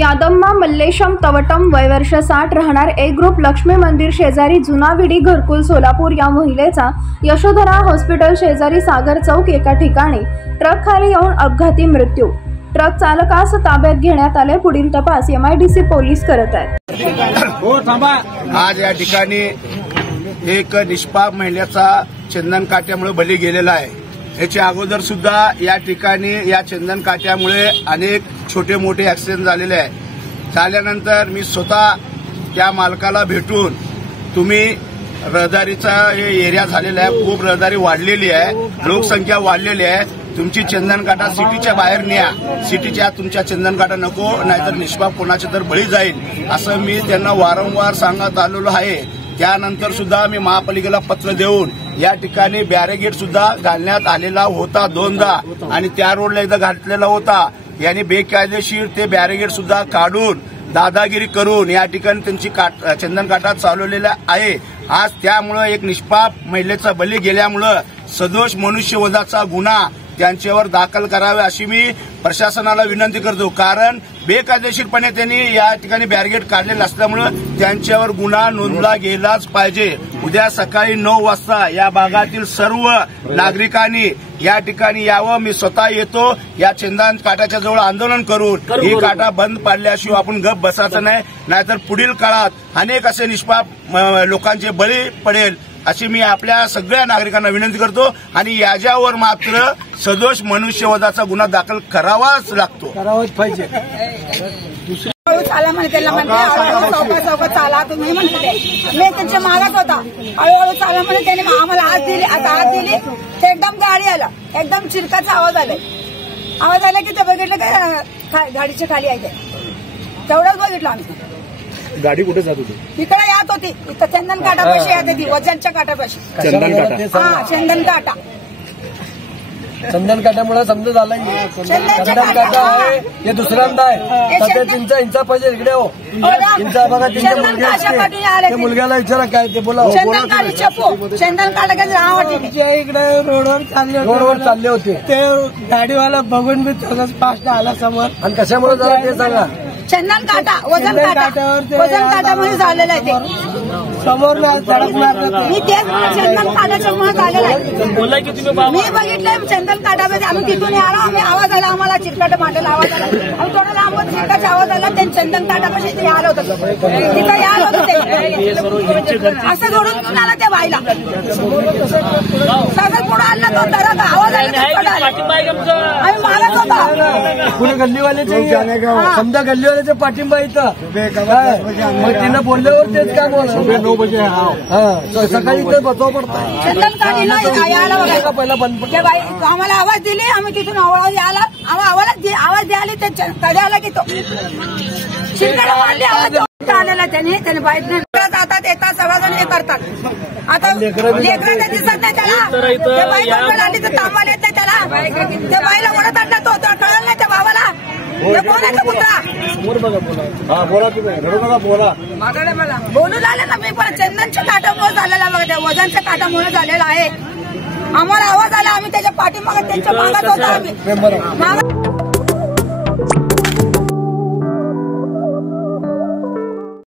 यादम्मा मल्लेशम तवटम वय वर्ष 60 राहणार ए ग्रुप लक्ष्मी मंदिर शेजारी जुनाविडी घरकुल सोलापूर या महिलेचा यशोधरा हॉस्पिटल शेजारी सागर चौक एका ठिकाणी ट्रक खाली येऊन अपघाती मृत्यू। ट्रक चालकास ताब्यात घेण्यात आले। पुढील तपास MIDC पोलीस करत आहेत। आज या ठिकाणी एक निष्पाप महिलेचा चंदन काट्यामुळे बली गेलेला आहे। याच्या अगोदर सुद्धा या ठिकाणी या चंदन काट्यामुळे अनेक छोटे मोठे ऍक्सिडेंट झालेले आहेत। झाल्यानंतर मी स्वतः त्या मालकाला भेटून तुम्ही रहदारीचा एरिया झालेला आहे, खूप रहदारी वाढलेली आहे, लोकसंख्या वाढलेली आहे, तुमची चंदन काटा सिटीच्या बाहेर न्या, सिटीच्या तुमच्या चंदन काटा नको, नाहीतर निष्पाप कोणाचे तर बळी जाईल असं मी त्यांना वारंवार सांगत आलेलो आहे। त्यानंतर सुद्धा मी महापालिकेला पत्र देऊन या ठिकाणी बॅरिगेड सुद्धा घालण्यात आलेला होता दोनदा आणि त्या रोडला एकदा घातलेला होता। यांनी बेकायदेशीर ते बॅरिगेड सुद्धा काढून दादागिरी करून या ठिकाणी त्यांची चंदन काटा चालवलेला आहे। आज त्यामुळे एक निष्पाप महिलेचा बली गेल्यामुळे सदोष मनुष्यवधाचा गुन्हा त्यांच्यावर दाखल करावे अशी मी प्रशासनाला विनंती करतो। कारण बेकायदेशीरपणे त्यांनी या ठिकाणी बॅरिगेड काढलेले असल्यामुळे त्यांच्यावर गुन्हा नोंदला गेलाच पाहिजे। उद्या सकाळी 9 वाजता या भागातील सर्व नागरिकांनी या ठिकाणी यावं। मी स्वतः येतो, या चंदन काटाच्या जवळ आंदोलन करून ही काटा बंद पाडल्याशिवाय आपण गप बसायचं नाही, नाहीतर पुढील काळात अनेक असे निष्पाप लोकांचे बळी पडेल अशी मी आपल्या सगळ्या नागरिकांना विनंती करतो। आणि याच्यावर मात्र सदोष मनुष्यवधाचा गुन्हा दाखल करावाच लागतो, करावाच पाहिजे। चाला म्हणते चौकात चाला तुम्ही म्हणते, मी त्यांच्या मागात होता, हळूहळू चाला म्हणे त्याने आम्हाला आज दिली। आता आज दिली ते एकदम गाडी आला, एकदम चिरकाचा आवाज आला की ते बघितलं काय गाडीच्या खाली आहे, तेवढंच बघितलं आम्ही। गाडी कुठे जात होती? इकडे येत होती, इथं चंदन काटापाशी येत होती, वजनच्या काटापाशी। चंदन काटा, हा चंदन काटा, चंदन काट्यामुळे समजा झाला चंदन काटा आहे हे दुसऱ्यांदा आहे। सध्या तुमचा इंचा पाहिजे इकडे हो, इंचा बघा तुमच्या मुलगा मुलग्याला विचारा काय ते बोला। चंदन काठी चप्पू चंदन काटा इकडे रोडवर चालले होते, ते गाडीवाला बघून बी तसंच फास्ट आला समोर। आणि कशामुळे झाला ते सांगा? चंदन काटा वजन काटामुळे झालेलं आहे ते समोर धडक मारलं। मी तेच चंदन काटाच्यामुळे झालेलं आहे। मी बघितलंय चंदन काटामध्ये आम्ही तिथून आलो, आम्ही आवाज आला, आम्हाला चिरकाट मांडला आवाज आला, आम्ही थोडा लांब चिरकाचा आवाज आला, ते चंदन काटापाशी ते आलं होतं, तिथं आलं होतं ते असं जोडून घेऊन आला त्या बाईला, सगळं पुढे आला तो तर आवाज आला, आम्ही मारत होता पुणे गल्लीवाल्याचे समजा गल्लीवाल्याचे पाठिंबा इथं मग तिनं बोलल्यावर तेच काय बोला 9 बजे सकाळी इथं बसवा पडतं। चंदन काठीला यायला पहिला बंद आम्हाला आवाज दिली, आम्ही तिथून आवाज आला, आवाज द्यायला ते कड्याला की तो शिरकाला मारली, आवाज आलेला त्याने बाईकने जातात येतात सगळेजण हे करतात। आता लेकरं दिसत नाही त्याला, बाई आली तर थांबायला येत नाही त्याला, त्या बाईला ओढत आणला तो कळलं नाही त्या भावाला बोलू लागले ना। मी पण चंदनच्या काटामुळे झालेला बघा, वजनच्या काटामुळे झालेला आहे। आम्हाला आवाज आला, आम्ही त्याच्या पाठीमागे त्यांच्या मागात होतो आम्ही।